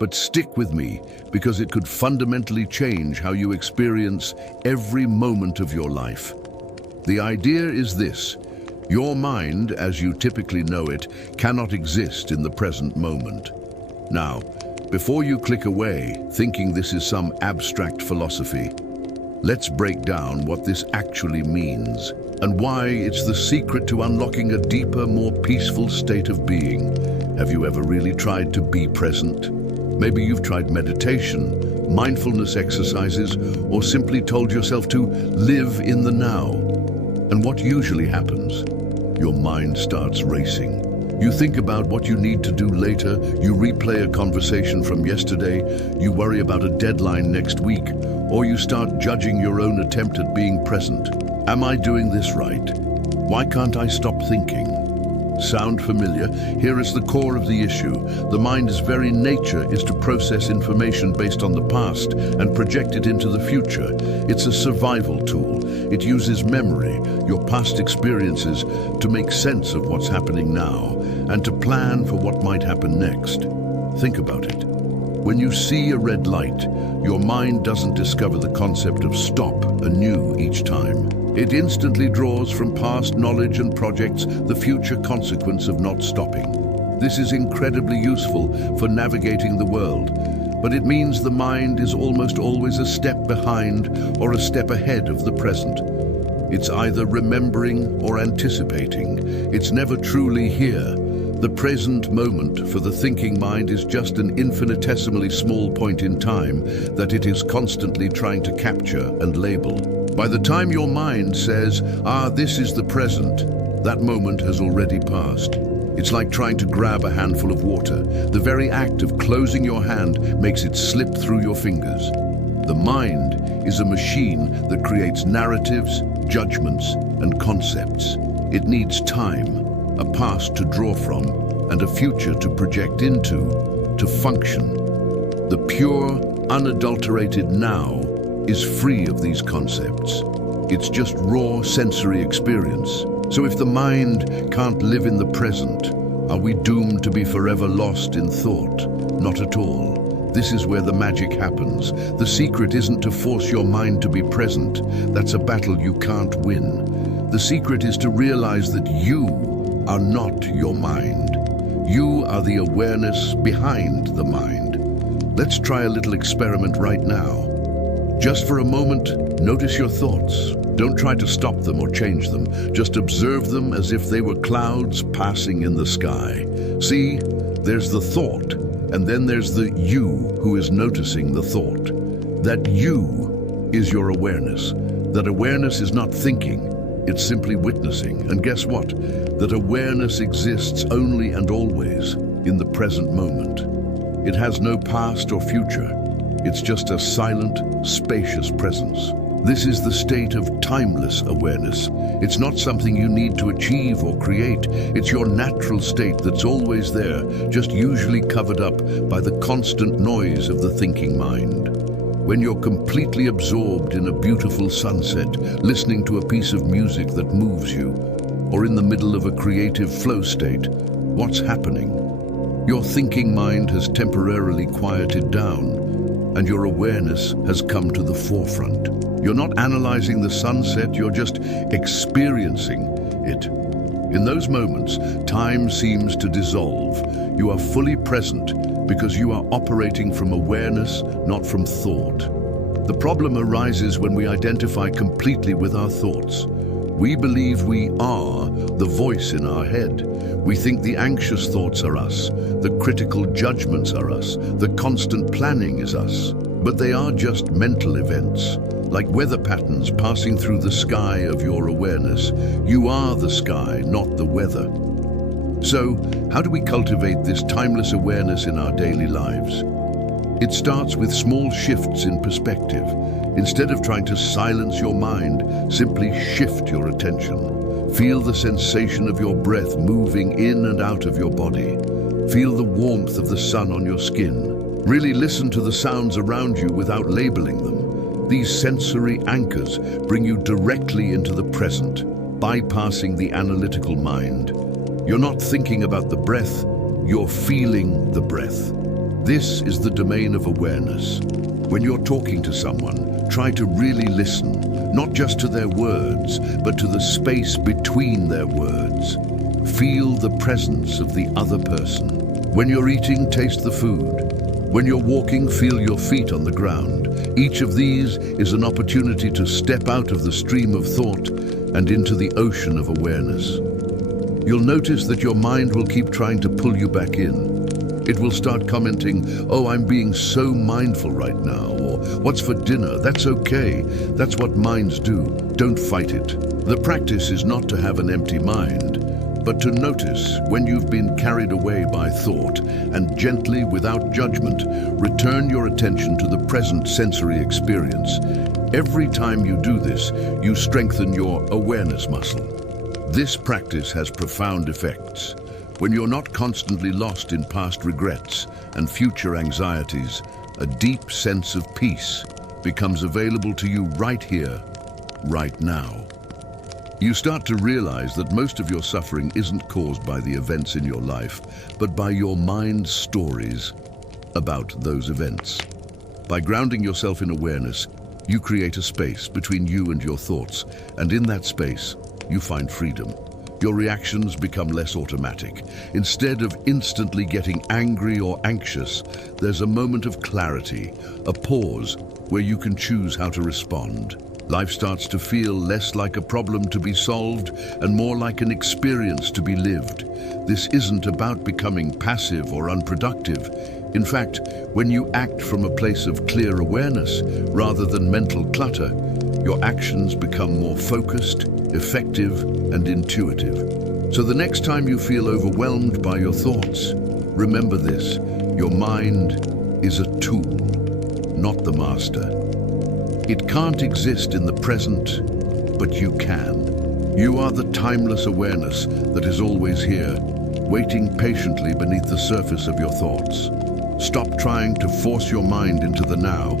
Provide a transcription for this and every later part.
But stick with me, because it could fundamentally change how you experience every moment of your life. The idea is this: your mind, as you typically know it, cannot exist in the present moment. Now, before you click away, thinking this is some abstract philosophy, let's break down what this actually means and why it's the secret to unlocking a deeper, more peaceful state of being. Have you ever really tried to be present? Maybe you've tried meditation, mindfulness exercises, or simply told yourself to live in the now. And what usually happens? Your mind starts racing. You think about what you need to do later, you replay a conversation from yesterday, you worry about a deadline next week, or you start judging your own attempt at being present. Am I doing this right? Why can't I stop thinking? Sound familiar? Here is the core of the issue. The mind's very nature is to process information based on the past and project it into the future. It's a survival tool. It uses memory, your past experiences, to make sense of what's happening now and to plan for what might happen next. Think about it. When you see a red light, your mind doesn't discover the concept of stop anew each time. It instantly draws from past knowledge and projects the future consequence of not stopping. This is incredibly useful for navigating the world, but it means the mind is almost always a step behind or a step ahead of the present. It's either remembering or anticipating. It's never truly here. The present moment for the thinking mind is just an infinitesimally small point in time that it is constantly trying to capture and label. By the time your mind says, this is the present, that moment has already passed. It's like trying to grab a handful of water. The very act of closing your hand makes it slip through your fingers. The mind is a machine that creates narratives, judgments, and concepts. It needs time, a past to draw from, and a future to project into, to function. The pure, unadulterated now is free of these concepts. It's just raw sensory experience. So if the mind can't live in the present, are we doomed to be forever lost in thought? Not at all. This is where the magic happens. The secret isn't to force your mind to be present. That's a battle you can't win. The secret is to realize that you are not your mind. You are the awareness behind the mind. Let's try a little experiment right now. Just for a moment, notice your thoughts. Don't try to stop them or change them. Just observe them as if they were clouds passing in the sky. See, there's the thought, and then there's the you who is noticing the thought. That you is your awareness. That awareness is not thinking, it's simply witnessing. And guess what? That awareness exists only and always in the present moment. It has no past or future. It's just a silent, spacious presence. This is the state of timeless awareness. It's not something you need to achieve or create. It's your natural state that's always there, just usually covered up by the constant noise of the thinking mind. When you're completely absorbed in a beautiful sunset, listening to a piece of music that moves you, or in the middle of a creative flow state, what's happening? Your thinking mind has temporarily quieted down, and your awareness has come to the forefront. You're not analyzing the sunset, you're just experiencing it. In those moments, time seems to dissolve. You are fully present because you are operating from awareness, not from thought. The problem arises when we identify completely with our thoughts. We believe we are the voice in our head. We think the anxious thoughts are us, the critical judgments are us, the constant planning is us. But they are just mental events, like weather patterns passing through the sky of your awareness. You are the sky, not the weather. So, how do we cultivate this timeless awareness in our daily lives? It starts with small shifts in perspective. Instead of trying to silence your mind, simply shift your attention. Feel the sensation of your breath moving in and out of your body. Feel the warmth of the sun on your skin. Really listen to the sounds around you without labeling them. These sensory anchors bring you directly into the present, bypassing the analytical mind. You're not thinking about the breath, you're feeling the breath. This is the domain of awareness. When you're talking to someone, try to really listen, not just to their words, but to the space between their words. Feel the presence of the other person. When you're eating, taste the food. When you're walking, feel your feet on the ground. Each of these is an opportunity to step out of the stream of thought and into the ocean of awareness. You'll notice that your mind will keep trying to pull you back in. It will start commenting, "Oh, I'm being so mindful right now," or "What's for dinner? That's okay. That's what minds do. Don't fight it." The practice is not to have an empty mind, but to notice when you've been carried away by thought and gently, without judgment, return your attention to the present sensory experience. Every time you do this, you strengthen your awareness muscle. This practice has profound effects. When you're not constantly lost in past regrets and future anxieties, a deep sense of peace becomes available to you right here, right now. You start to realize that most of your suffering isn't caused by the events in your life, but by your mind's stories about those events. By grounding yourself in awareness, you create a space between you and your thoughts, and in that space, you find freedom. Your reactions become less automatic. Instead of instantly getting angry or anxious, there's a moment of clarity, a pause where you can choose how to respond. Life starts to feel less like a problem to be solved and more like an experience to be lived. This isn't about becoming passive or unproductive. In fact, when you act from a place of clear awareness rather than mental clutter, your actions become more focused, effective, and intuitive. So the next time you feel overwhelmed by your thoughts, remember this: your mind is a tool, not the master. It can't exist in the present, but you can. You are the timeless awareness that is always here, waiting patiently beneath the surface of your thoughts. Stop trying to force your mind into the now.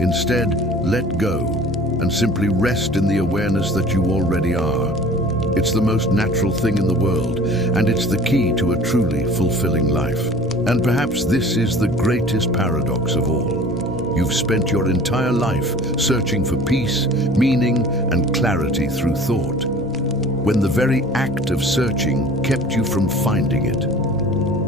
Instead, let go and simply rest in the awareness that you already are. It's the most natural thing in the world, and it's the key to a truly fulfilling life. And perhaps this is the greatest paradox of all. You've spent your entire life searching for peace, meaning, and clarity through thought, when the very act of searching kept you from finding it.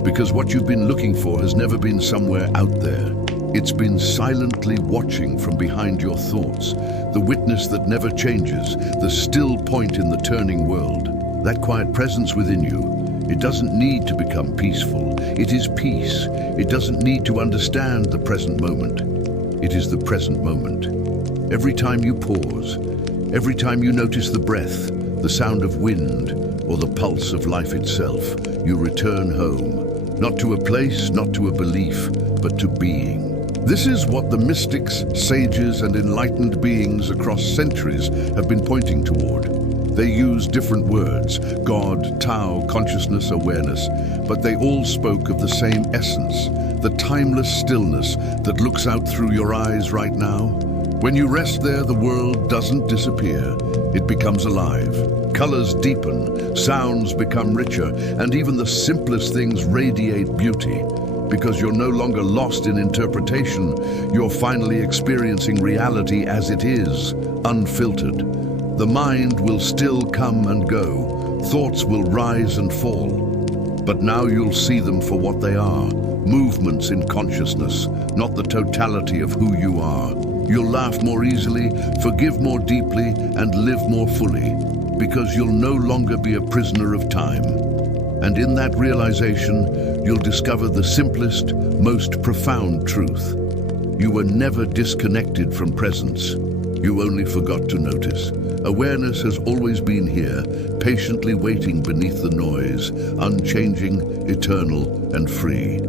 Because what you've been looking for has never been somewhere out there. It's been silently watching from behind your thoughts, the witness that never changes, the still point in the turning world. That quiet presence within you, it doesn't need to become peaceful. It is peace. It doesn't need to understand the present moment. It is the present moment. Every time you pause, every time you notice the breath, the sound of wind, or the pulse of life itself, you return home. Not to a place, not to a belief, but to being. This is what the mystics, sages, and enlightened beings across centuries have been pointing toward. They use different words: God, Tao, consciousness, awareness, but they all spoke of the same essence, the timeless stillness that looks out through your eyes right now. When you rest there, the world doesn't disappear. It becomes alive. Colors deepen, sounds become richer, and even the simplest things radiate beauty. Because you're no longer lost in interpretation, you're finally experiencing reality as it is, unfiltered. The mind will still come and go, thoughts will rise and fall, but now you'll see them for what they are, movements in consciousness, not the totality of who you are. You'll laugh more easily, forgive more deeply, and live more fully, because you'll no longer be a prisoner of time. And in that realization, you'll discover the simplest, most profound truth. You were never disconnected from presence. You only forgot to notice. Awareness has always been here, patiently waiting beneath the noise, unchanging, eternal, and free.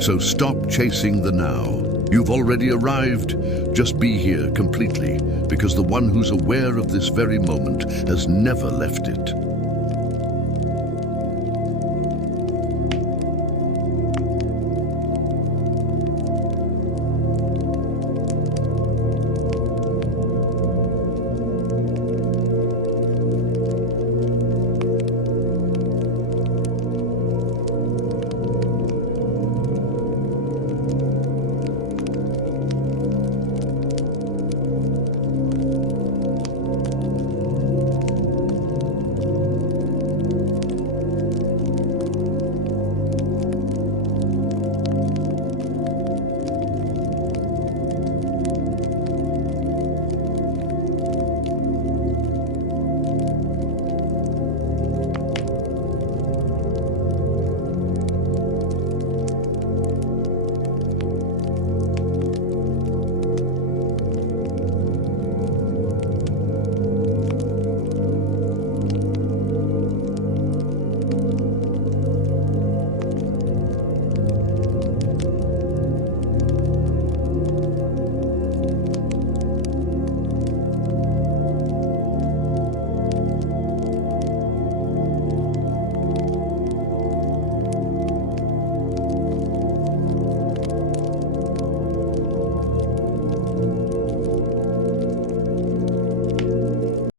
So stop chasing the now. You've already arrived. Just be here completely, because the one who's aware of this very moment has never left it.